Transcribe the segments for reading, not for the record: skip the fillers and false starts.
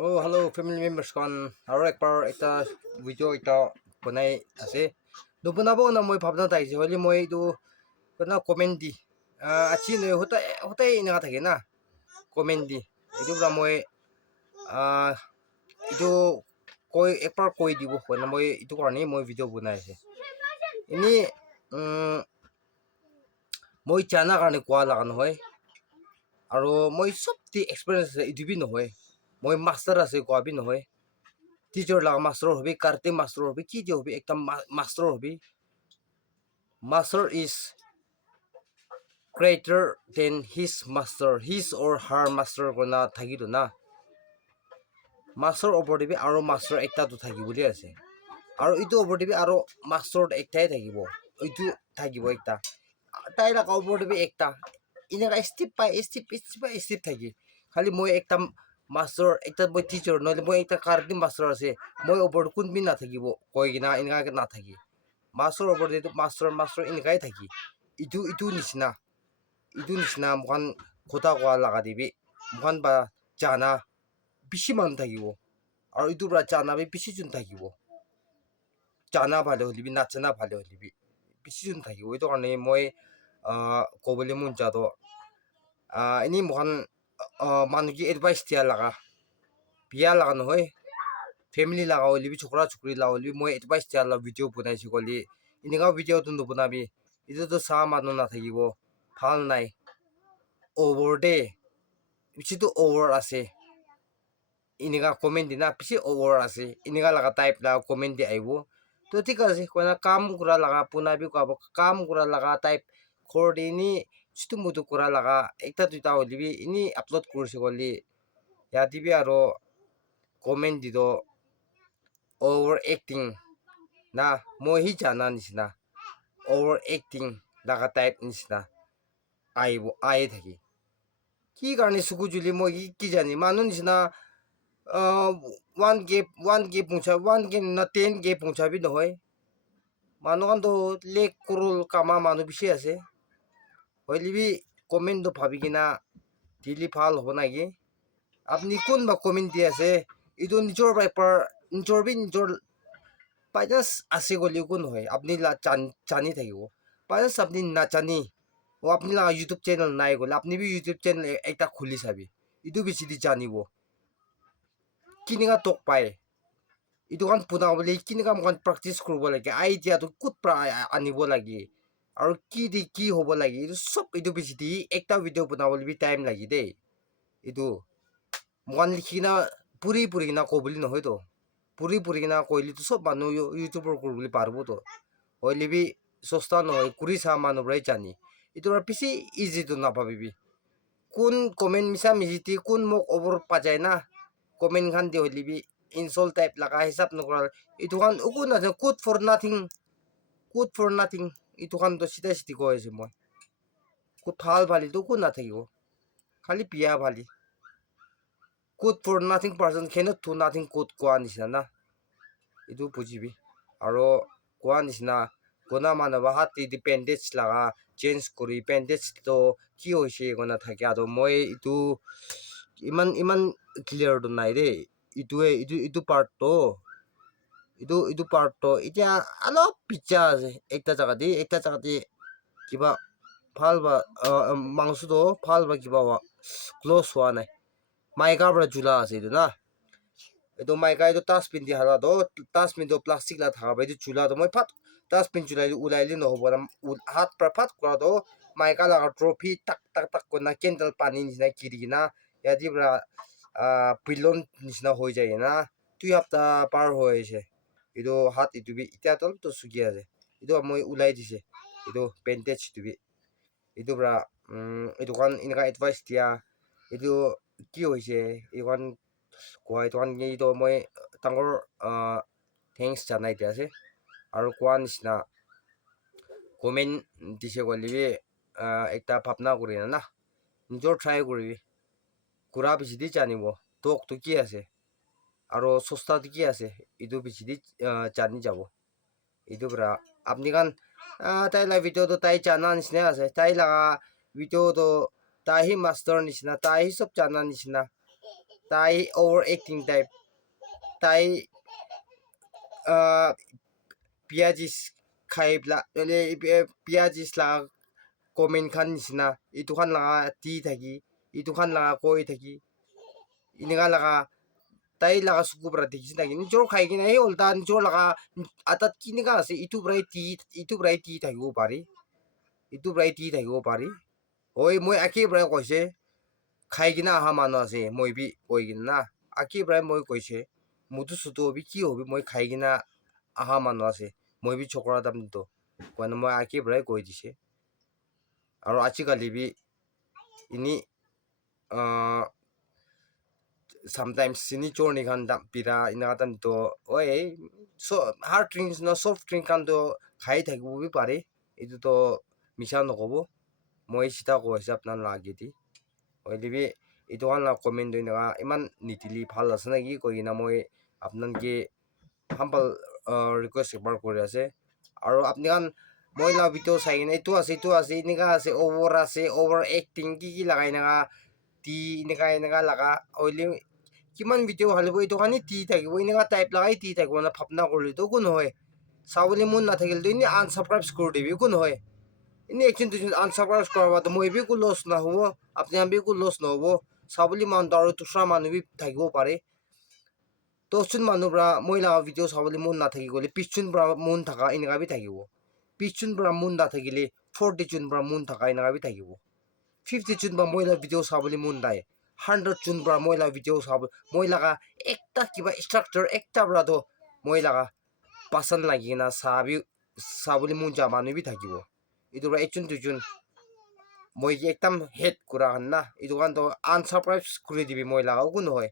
Oh, hello family members kon aro ekbar ekta video ekta banai ase do banabo na moi bhabna taise holi moi do kana comment di achi ne hotai ina thake na comment di edu bra moi edu koi ekbar koi dibo kona moi edu karni moi video banai ase ini moi chana karni kwa laga nohoi aro moi sob ti experience edu bi nohoi moi master ase kwa bi nohoi teacher laga master hobi karate master hobi ki di hobi ekta master hobi master is greater than his or her master kona thaki do na master over debi aro master ekta to thaki boli ase aro itu over debi aro master ektai thakibo itu thakibo ekta tai la over debi ekta ina ka step thaki khali moi ekta master ekta boy teacher no moi ekta karate master ase moi over kun bin na thakibo koi gina ina ka na thaki master over de master ina kai thaki itu nisna mukan kota kwa laga debi mukan ba jana bishi man thakibo aro itu bra jana bi bishi jun thakibo jana bhale holibi nachana bhale holibi bishi jun thakibo itu karne moi kobole mun jado ini mukan manu ki advice dia laga biya laga nohoi family laga holibi chokra chokri laga holibi moi advice dia la video bunai se goli ininga video tun do bunabi itu to sa manu na thakibo phal nai over de bishi to over ase iniga comment dina bishi over ase iniga laga type la comment di aibo to thik ase kona kam kura laga puna bi kwa kam kura laga type khordini chitu mutu kura laga ekta duita holibi ini upload kurse goli yati bi aro comment di do over acting na mohi jana nisna over acting laga type nisna aibo ai thaki ki karni suku juli moi ki jani manu nisna 1 puncha 1 na 10 puncha bi nohoi manu kan to lek kurul kama manu bishi ase hoilibi comment do bhabi gina dili phal hobo nagi apni kun ba comment di ase idu nijor par nijor bi nijor paidas ase goli kun hoi apni la chani thakibo paidas apni na chani o apni la youtube channel nai gol apni bi youtube channel ekta khuli sabi idu bichi di janibo kininga tok pai itu kan puna bole kininga mukan practice kurbo lagi idea to kut pra anibo lagi aro ki di ki hobo lagi itu sob itu bichi di ekta video puna bole bi time lagi de itu mukan likhina puri na kobuli nohoi to puri na koili to sob manu youtuber kurbuli parbo to hoile bi sosta nohoi kuri sa manu brai jani itu ra bishi easy to na pabibi kun comment misa mijiti kun mok over pajai na comment khan di holibi insult type laga hisab nokral itu kan uku na good for nothing itu kan to sida sidi ko ase moi ku phal bhali to ku na thakibo khali piya bhali good for nothing person cannot do nothing good kwa nisna na itu bujibi aro kwa nisna kona mana ba hati dependence laga change kuri pendage to ki hoise gona thake ado moi itu iman clear do nai re itu part to itia alo picha ase ekta jaga di kiba phal ba mangsu do phal ba kiba wa close wa nai maika bra jula ase itu na itu maika itu taspin di hala do taspin do plastic la thaga ba itu jula do moi phat taspin jula ulaili no hobo hat pra phat kora do maika la trophy tak ko na candle pani ni na kirigina yadi bra pilon nisna hoi jai na 2 hafta par hoise itu hat itu bi itia tol to sugi ase itu moi ulai dise itu bandage itu bi itu bra itu kan inka advice dia itu ki hoise ikan kwa itu kan itu moi tangor thanks janai dia ase aro kwa nisna comment dise golibi ekta bhapna kurina na nijor try koribi kura bichi di janibo tok to ki ase aro sosta to ki ase itu bichi di jani jabo itu bra apni kan tai la video to tai jana nisna ase tai la video to tai hi master nisna tai hi sob jana nisna তাই over acting type তাই পিয়াজিস খাইবলা পিয়াজিস লা comment খান নিচিনা ইটো খান লাগা T থাকি ইটো খান লাগা কৈ থাকি এনেকা লাগা তাই লাগা চকু পৰা দেখিছে থাকি নিজৰ খাই কিনে এই ওলটা নিজৰ লাগা আটাত কেনেকা আছে ইটো পৰাই টি থাকিব পাৰি ইটো পৰাই টি থাকিব পাৰি ঐ মই একে পৰাই কৈছে খাই কিনে অহা মানুহ আছে মই বি কৈ কিনে না আকে পৰাই মই কৈছে মোৰতো চুটো হবি কি হবি মই খাই কিনে অহা মানুহ আছে মই বি চকৰা দামটো মানে মই আকে পৰাই কৈ দিছে আৰু আজিকালি B ini sometimes sini chorni khan da pira ina tam to oi so hard drinks no soft drink kan to khai thakibo bi pare etu to misha nokobo moi sita koise apnan lagi di oi libi etu kan la comment doina iman nitili phal ase na ki koi na moi apnan ke humble request bar kore ase aro apni kan moi la video sai na etu ase inika ase over acting ki lagai na ti inika laga oili কিমান video' ভালিব এইটো কাৰণে T থাকিব এনেকুৱা type লগাই T থাকিব না ভাৱনা কৰিলে তো একো নহয় চাবলৈ মন নাথাকিলে এনে আনসাবস্ক্ৰাইব কৰি দিবি একো নহয় এনে একদিন দুদিন আনসাবস্ক্ৰাইব কৰাব মই বি একো লছ নহ'ব আপুনি বি একো লছ নহ'ব চাবলৈ মন আৰু দুসৰা মানুহ বি থাকিব পাৰে দহজন মানুহ পৰা মই লগা ভিডিঅ' চাবলৈ মন নাথাকি গ'লে 20 জন পৰা মন থকা এনেকুৱা বি থাকিব 20 জন পৰা মন নাথাকিলে 40 জন পৰা মন থকা এনেকুৱা বি থাকিব 50 জন পৰা মই লগা ভিডিঅ' চাবলৈ মন নাই 100 জন পৰা মই লগা ভিডিঅ' চাব মই লগা একটা কিবা ষ্ট্ৰাকচাৰ একটা পৰা তো মই লগা পাচন লাগি না চাবলৈ মন যা মানুহ বি থাকিব এইটো পৰা একজন দুজন মই একদম হেড কৰা না এইটো কাৰণ তো আনসাবস্ক্ৰাইব কৰি দিবি মই লগা একো নহয়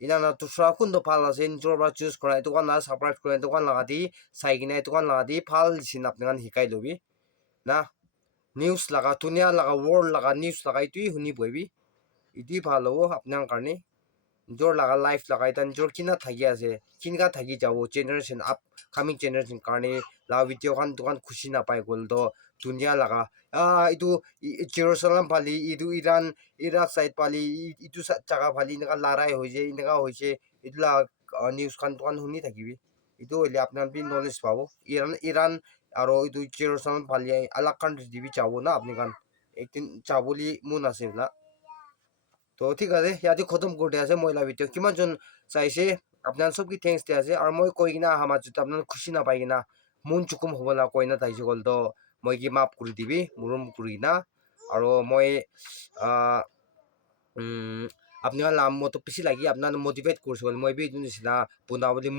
ইনা দুসৰা কোনটো ভাল আছে নিজৰ পৰা চুজ কৰা এইটো কাৰণ সাবস্ক্ৰাইব কৰা এইটো কাৰণ লগা দি চাই কিনে এইটো কাৰণ লগা দি ভাল দিছে আপুনি শিকাই ল'বি না নিউজ লগা ধুনীয়া লগা ৱৰ্ল্ড লগা নিউজ লগা এইটোৱে শুনি বহিবি ইটি ভাল হ'ব আপোনাৰ কাৰণে নিজৰ লগা লাইফ লগা এটা নিজৰ কিনা থাকি আছে কিনকা থাকি যাব জেনেৰেশ্যন আপকামিং জেনেৰেশ্যন কাৰণে লগা ভিডিঅ' খান দোকান খুচি নাপাই গ'ল তো ধুনীয়া লগা এইটো জেৰুচালাম ফালি এইটো ইৰাক চাইড ফালি ইটো জাগা ফালি এনেকা লৰাই হৈছে এনেকা হৈছে এইটো নিউজ খান দোকান শুনি থাকিবি এইটো হ'লে আপোনাৰ বি নলেজ পাব ইৰাণ আৰু এইটো জেৰুচালাম ফালি আলাগ কাণ্ট্ৰি দিবি যাব না আপুনি কাণ একদিন যাবলৈ মন আছে না তো ঠিক আছে ইয়াতে খতম কৰি দিয়া আছে মহিলা ভিডিঅ' কিমানজন চাইছে আপোনাৰ চব কি থেংকছ দিয়া আছে আৰু মই কৈ কিনে অহা মাজত আপোনাৰ খুচি নাপাই কিনা মন চুকুম হ'ব না কৈ না তাইছে গ'ল তো মই কি মাফ কৰি দিবি মৰম কৰি কিনা আৰু মই আপোনাৰ মতো পিছি লাগি আপোনাৰ মটিভেট কৰিছোঁ মই বি এইটো নিচিনা বনাবলৈ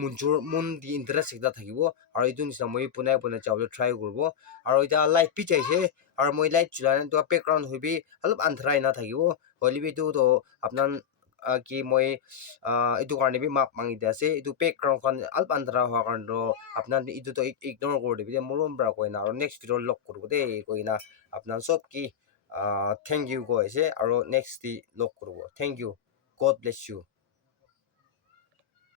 মন দি ইণ্টাৰেষ্ট এটা থাকিব আৰু এইটো নিচিনা মই পোনাই যাবলৈ ট্ৰাই কৰিব আৰু এতিয়া লাইট বি চাইছে আৰু মই লাইট চলাই তোমাৰ বেকগ্ৰাউণ্ড হৈ বি অলপ আন্ধাৰা না থাকিব হ'লে বি এইটো তো আপোনাৰ কি মই এইটো কাৰণে বি মাপ মাঙি দিয়া আছে এইটো বেকগ্ৰাউণ্ডখন অলপ আন্ধাৰা হোৱাৰ কাৰণে আপোনাৰ এইটোতো ইগন'ৰ কৰি দিবি মৰম পৰা কৈ না আৰু নেক্সট ভিডিঅ'ত লগ কৰিব দেই কৈ না আপোনাৰ চব কি thank you কৈ আছে আৰু নেক্সট লগ কৰিব thank you God bless you